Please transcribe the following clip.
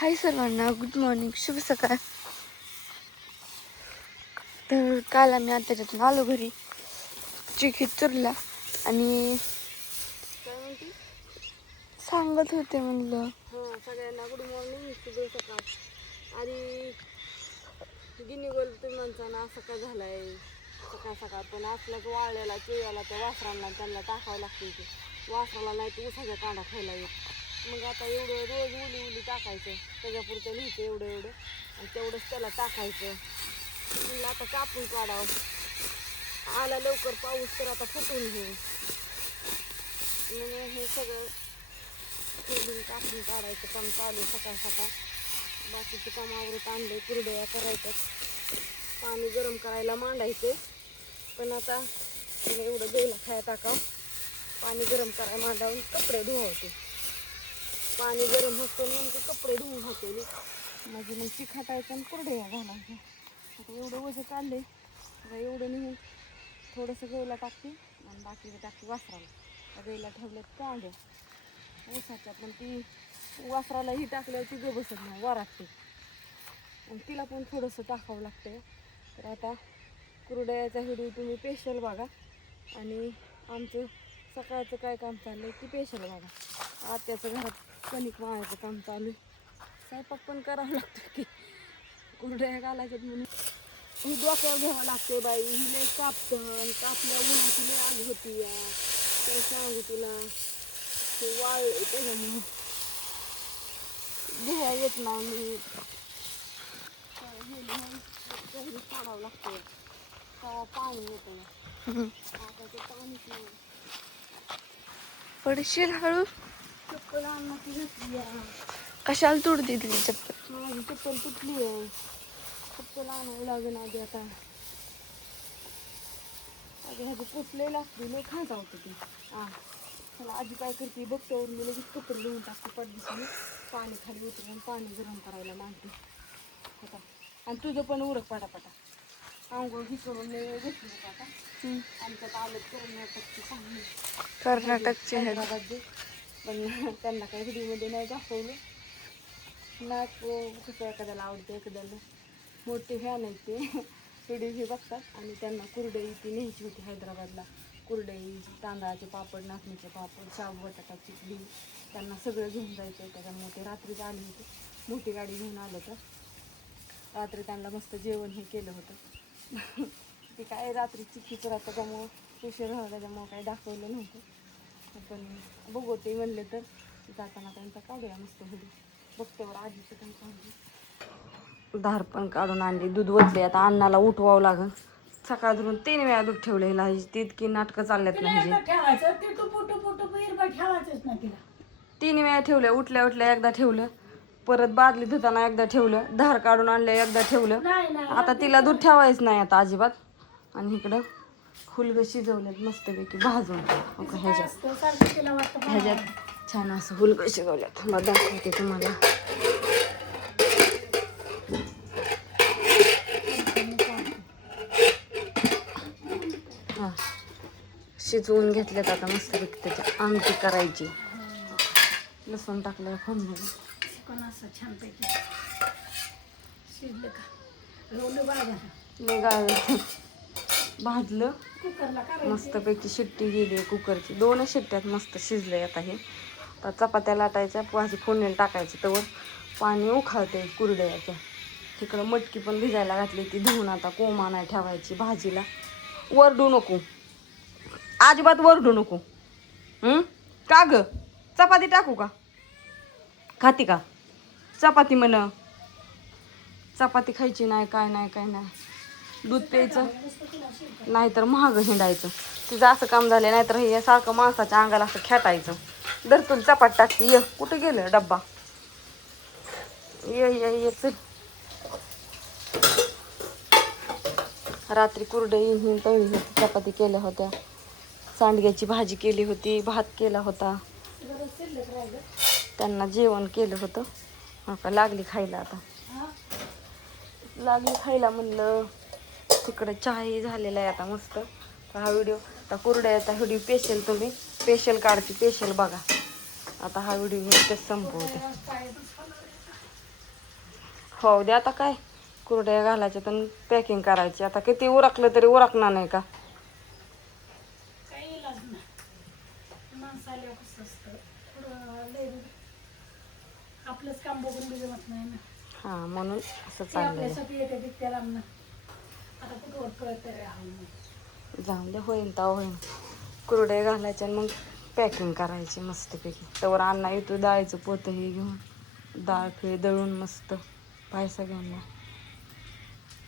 हाय सर्वांना, good morning, शुभ सकाळ. तर काल आम्ही आता त्याच्यातून आलो घरी, चिकी चुरला आणि काय म्हणते सांगत होते म्हणलं. हां, सगळ्यांना गुड मॉर्निंग, शुभ सकाळ. आणि गिनी गोल तुम्ही म्हणता ना सकाळ झालाय सकाळ सकाळ, पण असलाच वाळलेला चिवळ्याला त्या वासरांना त्यांना टाकावं लागते. ते वासराला नाही तर उसाच्या कांडा खायला येत. मग आता एवढं रोज उली उली टाकायचं, त्याच्यापुरतं लिहायचं एवढं एवढं आणि तेवढंच त्याला टाकायचं. म्हणलं आता कापून काढावं. आला लवकर पाऊस तर आता फुटून घेऊ म्हणून हे सगळं खोलून कापून काढायचं काम चालू सकाळ सकाळ. बाकीचं काम आवरत आणले, कुरडया करायच्यात, पाणी गरम करायला मांडायचे. पण आता एवढं गेला खाया टाकावं, पाणी गरम करायला मांडावून कपडे धुवावते. पाणी गरम होतं म्हणून कपडे धुवून होते माझी. मग ती खाटायचं आणि कुरडया घालायच्या. आता एवढं वजन काढले, आता एवढं नेऊन थोडंसं गैला टाकते आणि बाकीचं टाकते वासराला. गैला ठेवल्यात कांड्या ऊसाच्या, पण ती वासराला ही टाकल्यावर ती गं बसत नाही, वराटते आणि तिला पण थोडंसं टाकावं लागतं. तर आता कुरडयाचा व्हिडिओ तुम्ही स्पेशल बघा आणि आमचं सकाळचं काय काम चाललं आहे ती स्पेशल बघा. आत्याचं घरात कणिक मळायचं काम चालू आहे, स्वयंपाक पण करावं लागतं की कुरडया घालायच्यात म्हणून. ही डोक्यावर घ्यावं लागते बाई, ही लई कापतं, कापल्या उन्हाची लई आग होती या. काय सांगू तुला, ते वाळ त्याच्यामुळं घ्या येत नाही मी. हे काढावं लागतं तेव्हा पाणी येतं. आता ते पाणीच नाही. पडशील हळू. चप्पल आणण्याची घेतली आहे. कशाला तुडते तुझी चप्पल? माझी चप्पल तुटली आहे, चप्पल आणावं लागेल आधी. आता आधी ह्याची पुसले लागते, लई खायचं होतं ते. चला आजी काय करते बघतो, मी लगेच कपडे लिहून टाकते पडदिशीने, पाणी खाली उतरून पाणी गरम करायला मांडते आता. आणि तुझं पण उरक पटापटा, आंघोळ ही करून घेतली आता. आमच्यात आलं कर्नाटकची पाणी, कर्नाटकचे आहेत. हैदराबादचे, पण त्यांना काही व्हिडिओमध्ये नाही दाखवलं. नाक कसं एखाद्याला आवडते, एखाद्याला मोठे फॅन आहेत ते व्हिडिओ हे बघतात. आणि त्यांना कुरडई ती न्यायची होती हैदराबादला, कुरडई, तांदळाचे पापड, नाचणीचे पापड, शाबू बटाटा चिकली, त्यांना सगळं घेऊन जायचं. त्याच्यामुळे ते रात्रीच आली होती, मोठी गाडी घेऊन आलं तर रात्री त्यांना मस्त जेवण हे केलं होतं. ते काय रात्री चिक्कीचं राहतं त्याच्यामुळं उशीर झाला, त्याच्यामुळं काही दाखवलं नव्हतं. पण बघू ते म्हणले तर जाताना त्यांचा काढूया मस्त व्हिडिओ. बघतेवर आजीचं काही काढली, धार पण काढून आणली, दूध वतले. आता अन्नाला उठवावं लागेल. सकाळ धरून 3 वेळा दूध ठेवलेलं आहे. ती इतकी नाटकं चालल्यात नाही. 3 वेळा ठेवलं, उठल्या उठल्या एकदा ठेवलं, परत बादली धुताना एकदा ठेवलं, धार काढून आणलं एकदा ठेवलं. आता तिला दूध ठेवायच नाही आता अजिबात. आणि इकडं हुलगं शिजवल्यात मस्तपैकी भाजून. ह्याच्यात छान असं हुलगं शिजवल्यात, मला दाखवते तुम्हाला. हां, शिजवून घेतल्यात आता मस्तपैकी. त्याची आमटी करायची, लसूण टाकलं फोडणी. चिकन असं छानपैकी शिजलं का भाजलं कुकरला मस्तपैकी. शिट्टी गेली कुकरची, 2 शिट्ट्यात मस्त शिजले. आता हे आता चपात्या लाटायच्या, भाजी फोडणीला टाकायची, तवर पाणी उखाळते कुरडयाचं. तिकडं मटकी पण भिजायला घातली, ती धुवून आता कोमा नाही ठेवायची भाजीला. वरडू नको, अजिबात वरडू नको. का ग, चपाती टाकू का? खाती का चपाती? म्हण चपाती खायची नाही, काय नाही काय नाही. दूध प्यायचं नाहीतर महाग हिंडायचं. तिचं असं काम झालं. नाहीतर हे सारखं माणसाच्या अंगाला असं खेटायचं. धरतून चपात टाकते. ये, कुठं गेलं डब्बा? ये ये ये चल. रात्री कुरडई ही तळली होती, चपाती केल्या होत्या, सांडग्याची भाजी केली होती, भात केला होता, त्यांना जेवण केलं होतं. का लागली खायला, आता लागली खायला म्हणलं. तिकडे चहाही झालेला आहे आता मस्त. तर हा व्हिडिओ, आता कुरड्याचा व्हिडिओ स्पेशल तुम्ही स्पेशल काढते, स्पेशल बघा. आता हा व्हिडिओ मी इथेच संपवते. हो दे आता काय कुरड्या घालायच्या तर पॅकिंग करायची. आता किती उरकलं तरी उरकणार नाही का. काही इलाज नाही. माणसं आल्यावर कसं असतं थोडं लय आपलंच काम बघून बी जमत नाही ना. हां म्हणून असं ते चाललंय. आपल्यासाठी येते त्याला आता कुठं कळत तरी नाही. जाऊन दे होईन तर होईन. कुरडे घालायचे आणि मग पॅकिंग करायची मस्तपैकी. तवर अण्णा येतो डाळीचं पोतं हे घेऊन. डाळ खिळी दळून मस्त पायसा घेऊन.